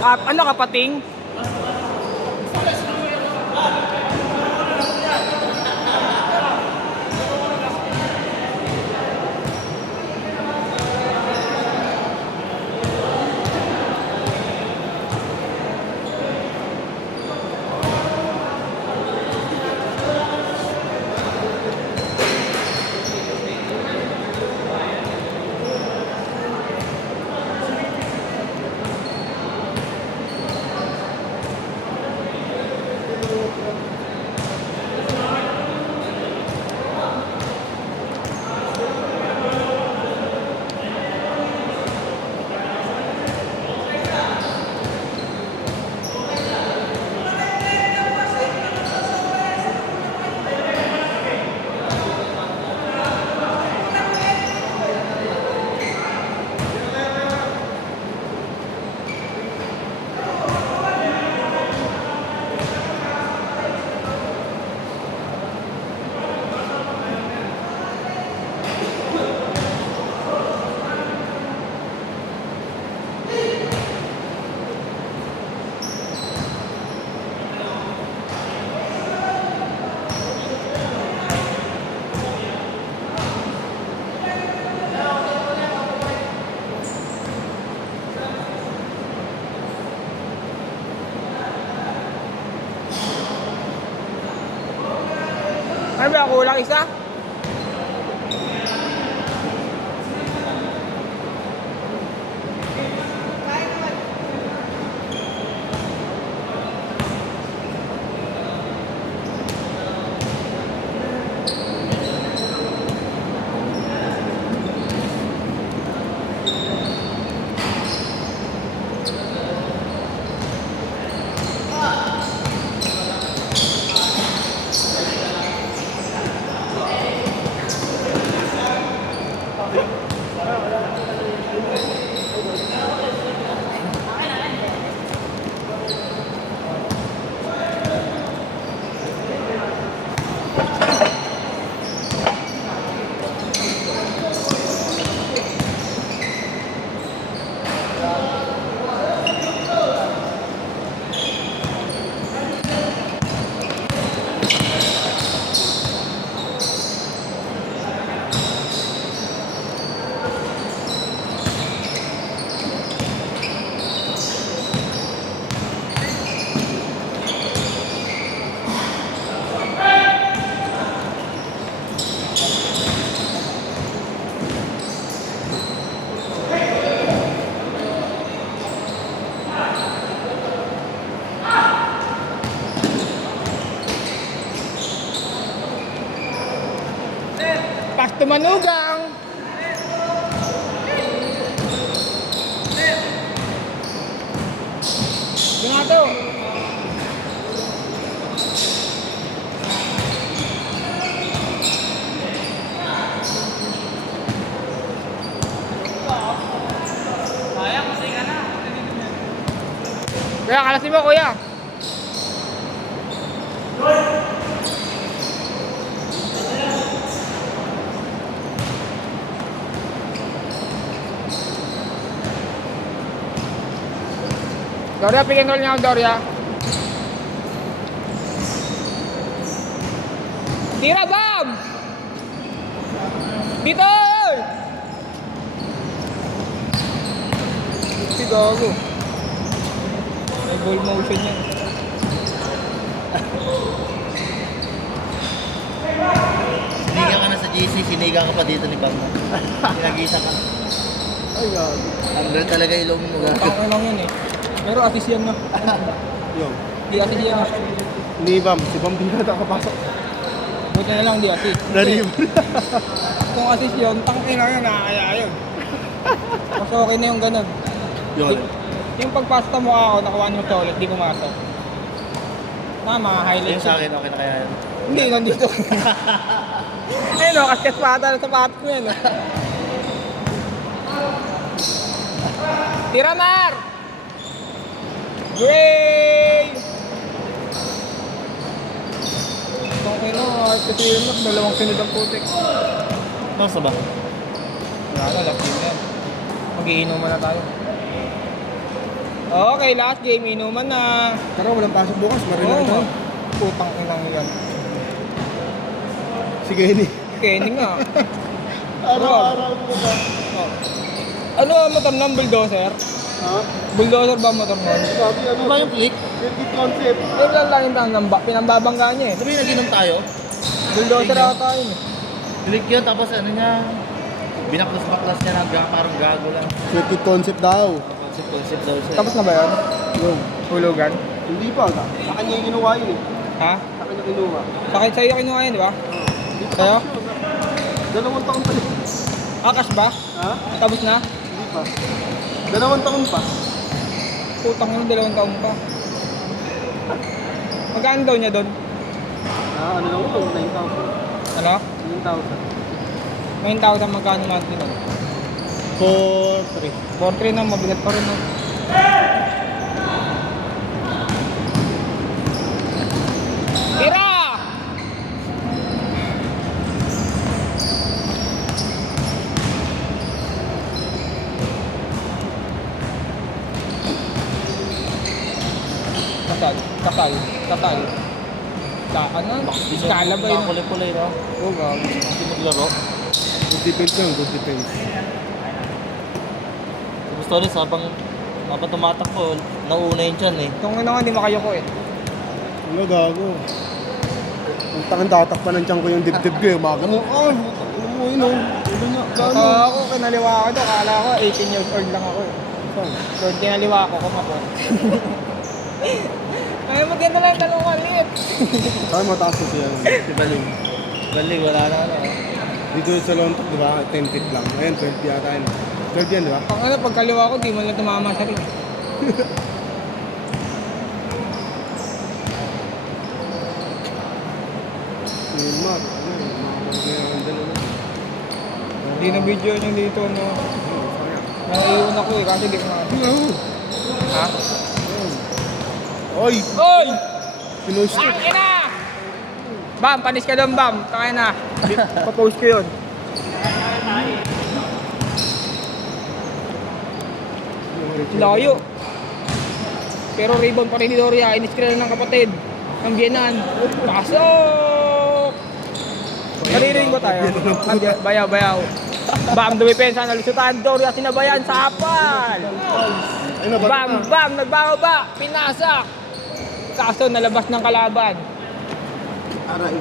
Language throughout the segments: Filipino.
Ano kapating? Ano ba, kulang isa? Pasto manugang. Yung nga to. Kuya, kalasin mo kuya. Doria, pick and roll niya ako, Doria. Tira, Bam! Dito! Si Gago. May ball motion yan. Siniga ka na sa GC, siniga ka pa dito ni Bang. Pinagisa ka. Ay, Gago. Under talaga ilong mo. Tangka lang yan eh. Pero assist yan na. Yo, Di assist yan na. ni Bam, si Bam di na nakapasok. Buti na lang di assist. Dari mo. Kung assist yun, tangkin lang yun, nakakaya yun. Mas okay na yung ganun. Yun. Yung pagpasta mo ako, nakuha mo sa ulit, di pumasok. Tama, highlight. Yung sa akin, okay na kaya yan. Hindi, nandito. Ayun o, kaskas pata na sapatos mo yan. Tira, Mar! Gray! Tangin na, kasi yun mas dalawang sunod ang putik. Nasa ba? Wala na, last game yan. Mag-iinuman na tayo. Okay, last game. Inuman na. Tara, walang pasok bukas. Marino Oo. tayo. Putang inang yan. Sige, ini. Kenny nga. Araw-araw mo ba? Oh. Ano ang motor ng bulldozer? Ha? Bulldozer ba ang motor nun? Sabi ano? Ano ba yung click? Circuit concept. Pero lang lang yung pinambabangga niya eh. Sabi naginom tayo? Bulldozer ata yun eh. Click yun, tapos ano niya, binaklas-baklas niya ng parang gago lang. Circuit concept daw. Concept daw siya. Tapos na ba yun? Yun. Hulugan? Hindi pa. Sa kanya yung ginawa yun eh. Ha? Sa kanya kinuha. Sakit sa'yo kinuha yun, di ba? Sa'yo? 2 taon pa yun. Akas ba? Ha? Tapos na? Hindi pa. 2 taon pa. Putang yun, 2 taon pa. Magkano daw niya doon? Ano lang ito? 9,000. Ano? 9,000. 9,000 magkano monthly nun? 4,300. 4,300 na, mabigat pa rin nun. Tira! Kasal. Ano? Iskala ba yun? Kulay-kulay no? Oo, gago. Hindi maglaro. Good depends lang. Good depends. Gusto rin, habang tumatakbo, nauna yun dyan eh. Itong ina nga, hindi makayoko eh. Ano gago? Ang takang tatakpan ng tiyan ko yung dibdib ko eh. Umaga mo. Ano mo yun oh. Ano nga? Gano? Ako, kinaliwa ko ito. Kala ko, 18 years old lang ako eh. So, kinaliwa ko, kumapon. Ay, maganda lang yung dalawang maliit. Ay, mataas ko siya. Si Baling. Baling, wala na ano. Dito sa Lontok, di ba? 10 feet lang. Ayun, 12 yata yun. 12 yan, di ba? Pang ano, pag kaliwa ko, di mo lang tumama sa rin. Yun, Mark. Ano yun? Mga dalawa. Hindi na video niya dito, no? Naiiwan ako eh, kasi di ko na... Ha? Oy! Oy! Pinost ko. Tangin na! Bam, panis ka doon, Bam. Tangin na. Pa-post ko yun. Layo. Pero rebound pa rin ni Doria. Inis-screen ng kapatid. Ang Bienan. Pasok! Naririnig ba tayo? Bayaw, bayaw. Bam, dumipensa. Nalusutan. Doria sinabayan sa hapal. Ayun na ba? Bam, bam, nagbababa. Pinasak. Kaso nalabas ng kalaban. Aray.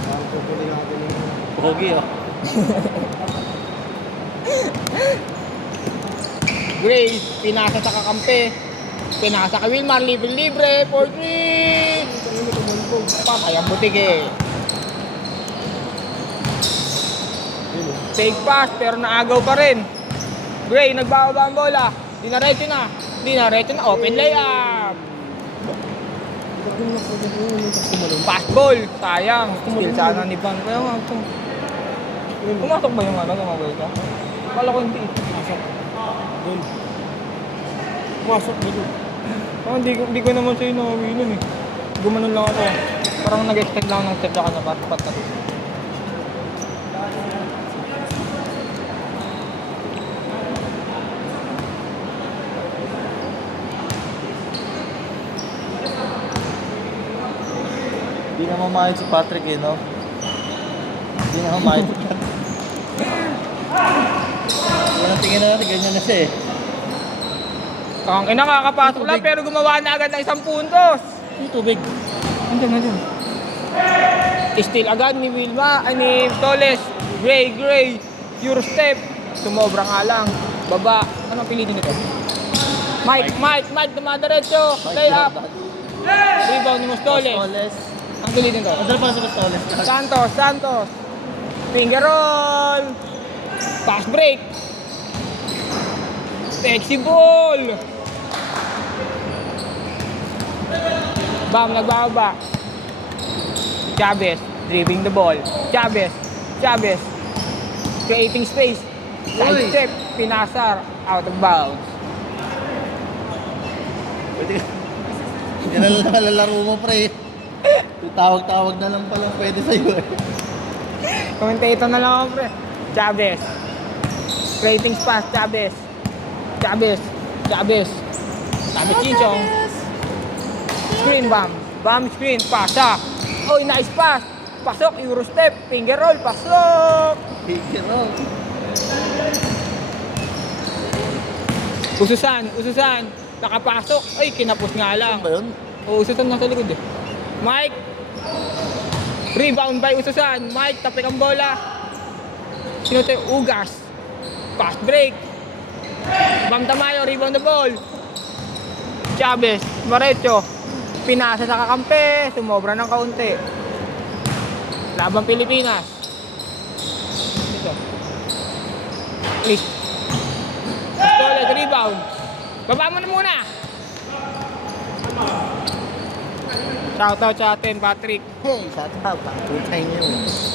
Parang kukulay natin yung... Pogi oh. Grace, pinasa sa kakampi. Pinasa kay Wilmar, libre-libre, 4-3. Patay ang butig eh. Take pass, pero naagaw pa rin. Gray, nagbababa ang bola. Dinaretso na. Open layup. Pass ball. Sayang. Still sana ni Van. Kaya nga, pumasok ba yung ano, tumabay ka? Kala ko hindi. Doon. Pumasok dito. Oh, hindi ko naman sa'yo nakawin eh. Gumanon lang ako. Parang nag-extend lang ng step na pat. Hindi na mamayad si Patrick eh, no? Hindi na mamayad si Patrick. Unang tingin na natin, ganyan na siya eh. Ang ina kakapasok lang pero gumawa na agad ng 1 puntos. Yung tubig. Andiyan. Still agad ni Wilma, ni Toles. Gray. Pure step. Sumobra nga lang. Baba. Anong pilitin nito? Mike, dumadaretso. Lay up. Rebound ni Mostoles. Mostoles. Ang pilitin to. Madala pa sa Mostoles. Santos. Finger roll. Pass break. Sexy ball. Bam, nagbababa. Chavez, driving the ball. Chavez. Creating space. Side step, pinasar, out of bounds. Pwede. Yan ang nalalaro mo, pre. Tawag-tawag na lang pala pwede sa'yo eh. Commentator na lang ako, pre. Chavez. Creating pass, Chavez. Chavez. Chavez. Chavez Chinchong. Screen bam. Bam screen. Pasa. Oy, nice pass. Pasok. Euro step. Finger roll. Pasok. Figure roll. Ususan. Ususan. Nakapasok. Ay, kinapos nga lang. Ano ba yun? O, ususan nasa likod eh. Mike. Rebound by Ususan. Mike, tapik ang bola. Sino tayo? Ugas. Fast break. Bam Tamayo, rebound the ball. Chavez, Marecho. Pinasa sa kakampi. Sumobra ng kaunti. Labang Pilipinas. Ito. Please. Pistolet, rebound. Baba mo na muna. Shoutout sa atin, Patrick. Hey, shout out. Putay niyo.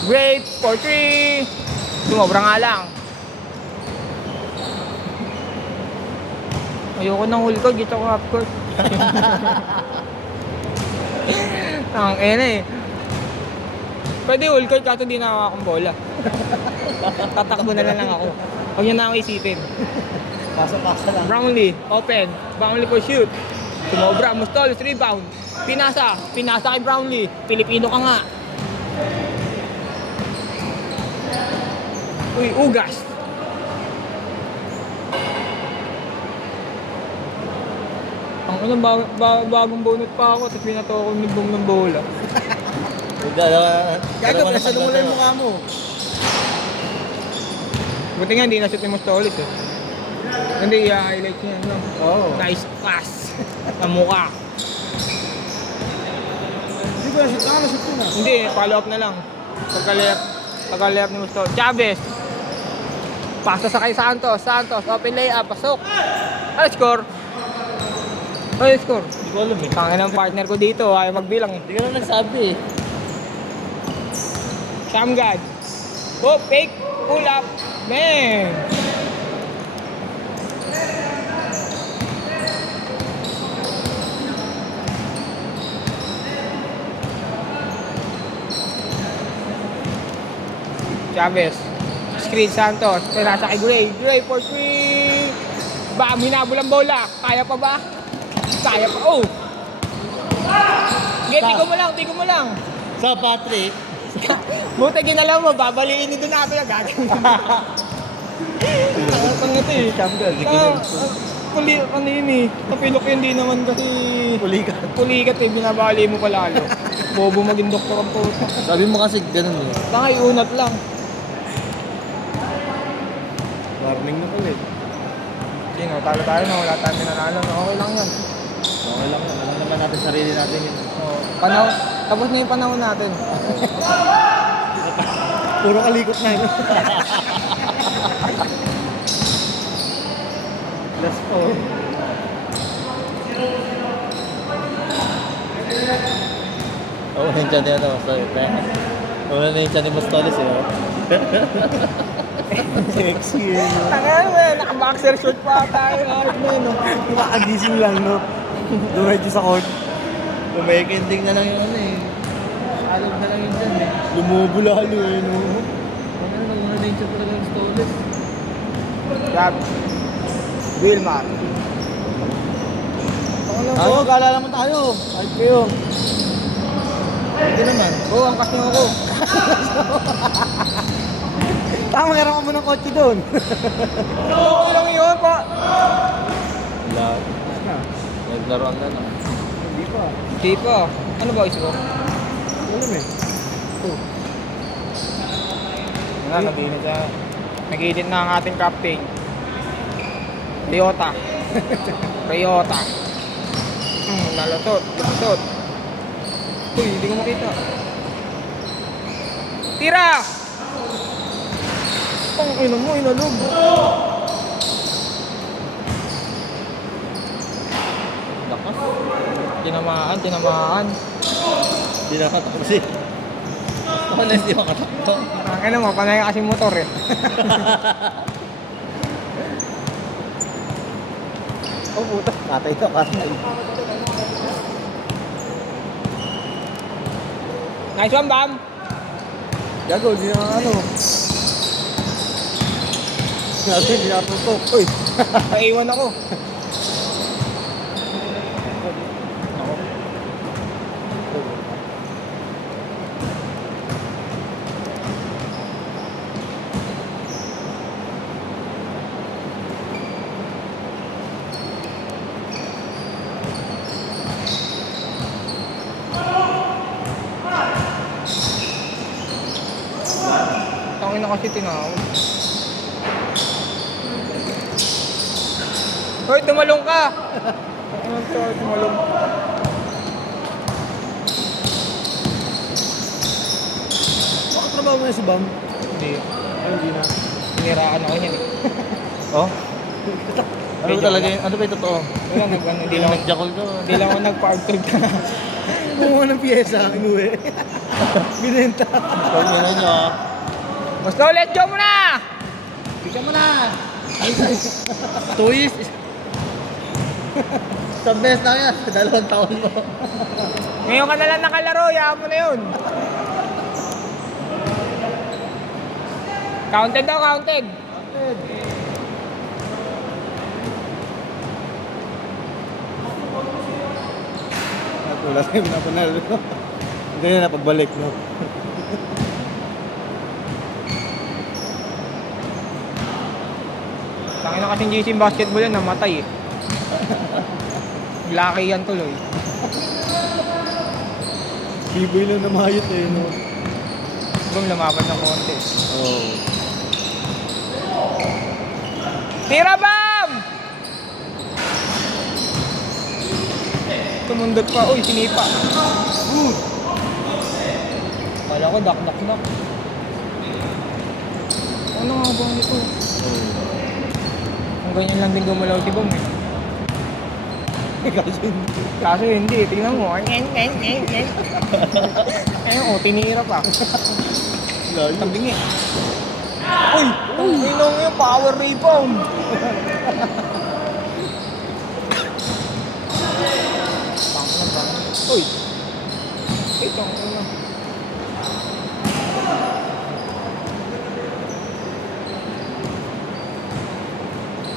Great for 3. Sumobra nga lang. Ayoko ng hulkod, dito ko half court. Ang ena eh. Pwede hulkod kaso di na akong bola. Tatakbo na lang ako. Huwag niyo na ako isipin. Pasa-pasa lang. Brownlee, open. Brownlee for shoot. Sumobra, Mustolos, rebound. Pinasa kay Brownlee. Pilipino ka nga. Uy, Ugas. Ang bagong bonus pa ako, tapos pinato ako ng bola. Gago, presado mo lang yung mukha mo. Buti nga, hindi na-shoot ni Mustolos eh. Hindi, i-highlight niya, no? Oo. Nice pass. Sa mukha. Hindi ko na-shoot. Na-shoot ko na. Hindi, follow up na lang. Pagka-layup ni Mustolos. Chavez. Pasa sa kay Santos. Santos, open layup, pasok. Ano score? Ano score? Hindi ko alam eh. Tangin ng partner ko dito, ayaw magbilang eh. Hindi ka na nagsabi eh. Shamgad. Oh, fake. Pull up. Man. Chavez. Screen Santos. Nasa kay Gray. Gray for 3. Bam, hinabol ang bola. Kaya pa ba? Kaya pa. Oh. Sige, tigo mo lang. Sa Patrick. Buti ginalaw mo, babaliin ni Donato yung gagawin. Ang ito eh. Shamgal. Ano yun eh. Tapilok yun, di naman kasi Pulikat. pulikat eh. Binabali mo pa lalo. Bobo maging doktor ang puto. Sabi mo kasi ganun eh. Tangay, unat lang. Warning na ulit. Sino, talo tayo na. Wala tayong pinanalo. Okay lang yan. Okay lang. Alam naman natin sarili natin yun. Oh, tapos na yung panahon natin. Puro kalikot na yun. Last four. Oo, na yung tiyan niya ito. Sorry, wala na yung tiyan ni Mustolos eh. Oh. Sexy eh. No? Tangay mo eh. Naka-boxer short pa tayo. Makagising lang, no? Dumedyo sa court. Kumikinding na lang yung ano eh. Alog na lang yung tiyan eh. Lumubo lalo eh, no? Ano na, wala na yung tiyan talaga ng Mustolos. Gab. Wilmar. Ano, gaalala mo tayo. Kahit kayo. Hindi naman. Oo, angkas niyo ako. Tama, meron ka mo ng kotse doon. Okay lang yun pa. Wala. Naglaruan na lang. Hindi pa. Hindi pa. Ano ba iso? Alam eh. Wala, nabinit siya. Nag-edit na ang ating captain. Ryota. Ryota. Lalasot. Lalasot. Uy, hindi ko makita. Tira! Ang ino mo, inalog. Lakas. Tinamaan. Hindi nakatakbo si. Ano hindi makatakbo? Ang ino mo, panay kasi motor eh. Oh puta. Katay to, katay. Nice one, Bam. Gago, hindi na ano. Nabi, hindi natutok. Uy, naiwan ako. Tangin na kasi tinawag. Hoy, tumalong ka! Ano to, tumalong? Baka trabaho mo na si Bam? Hindi. Ay, hindi na. Piniraan ako niyan eh. Oh? Ano ba talaga yun? Ano ba yung totoo? Wala, hindi lang ako, Nag-jackal ka. hindi lang ako nagpa-artrip ka. Kumuha ng pyesa, inuwi. Binenta. Kung yun nyo ah. Basta ulit, go mo na! Bigyan mo na! 2 years. Sa best na yan. 2 taon mo. Ngayon ka na lang nakalaro, yaman mo na yun. Counted daw, counted. Wala tayo pinapanalo. Ganyan na pagbalik, no? Tangin na kasing GC basketball yan, namatay eh. Lucky yan tuloy. Kiboy lang namayot eh, no? Bum, lumaban ng konti. Oo. Tira, Bam! Tumundot pa. Uy, sinipa. Good! Kala ko, dak. Ano nga ba ito? Kung ganyan lang din gumalaw si Bam eh. Kaso hindi, tingnan mo. Ayun, oh, tinira pa. Layo. Tabingi. Uy! Uy! Yung power rebound! Uy! Ito ang una.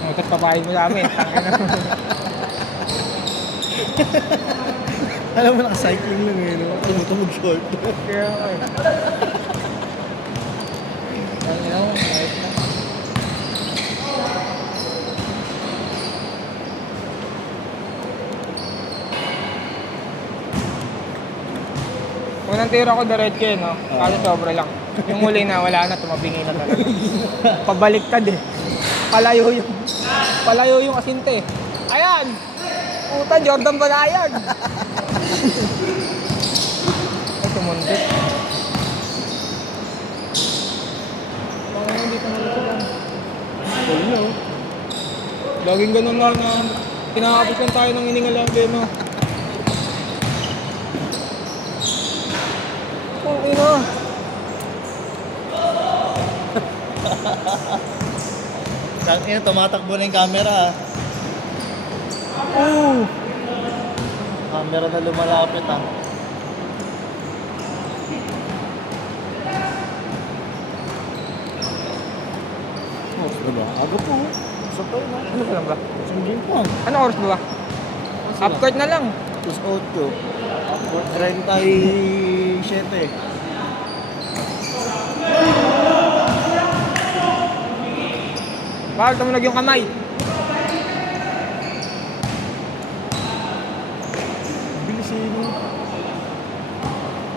Tapos papahin mo namin. Alam mo, naka-cycling lang eh, no? Tumutugog short. Kaya nga eh. Ang ina mo, ayos na. Unang tira ko diretso eh, no? Kasi sobra lang. Yung huli na, wala na, tumabingi na talaga. Pabaliktad eh. Palayo yung asinte. Ayan! Puta, Jordan Banayan! Ay, tumundot. Baka hindi ka nalusugan. Cool, no? Laging ganun nga na kinakapos lang tayo ng iningalangge, no? Oh, ina. Tangina, tumatakbo na yung camera ah. Camera na lumalapit ah. Oh, diba? Aga po. Isa pa yun, Ano pa lang ba? Isang game pa. Ano oras ba ba? Half court na lang. Tapos out ko. 37. Bawal tumunog yung kamay. Bilis eh.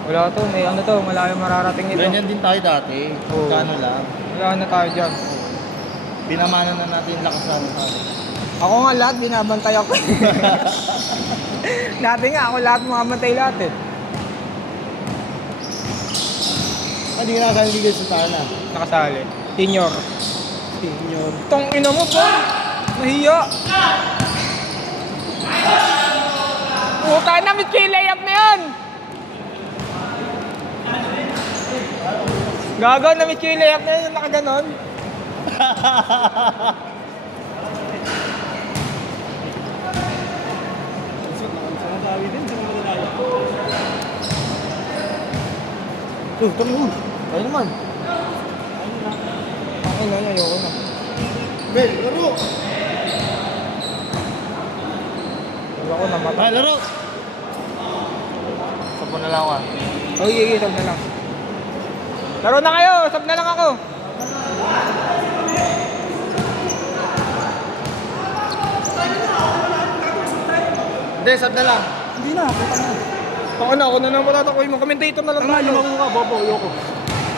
Wala to, may ano to, malayo mararating ito. Ganyan din tayo dati. Oo. Kano lang. Wala na tayo dyan. Pinamana na natin yung lakasan tayo. Ako nga lahat, binabantay ako. Dati nga, ako lahat mamantay lahat eh. Hindi ka nakakaligan sa tala. Nakasali. Senior. Senior. Tong ina mo ba? Nahiya. Puta na, miss ko yung layup na yun. Gago, na-miss ko yung layup na yun, yung nakaganon. Sanasawi din, sa mga lalaki. Tama. Tayo naman. Ako na, ayoko na. Bel, laro! Ako namatay. Ah, laro! Sapo na lang ako ah. Okay, sub na lang. Laro na kayo, sub na lang ako. Hindi, sab na lang. Hindi na, putang na. Ako na lang matatakoy mo. Commentator na lang tayo. Ka, Bobo, yoko.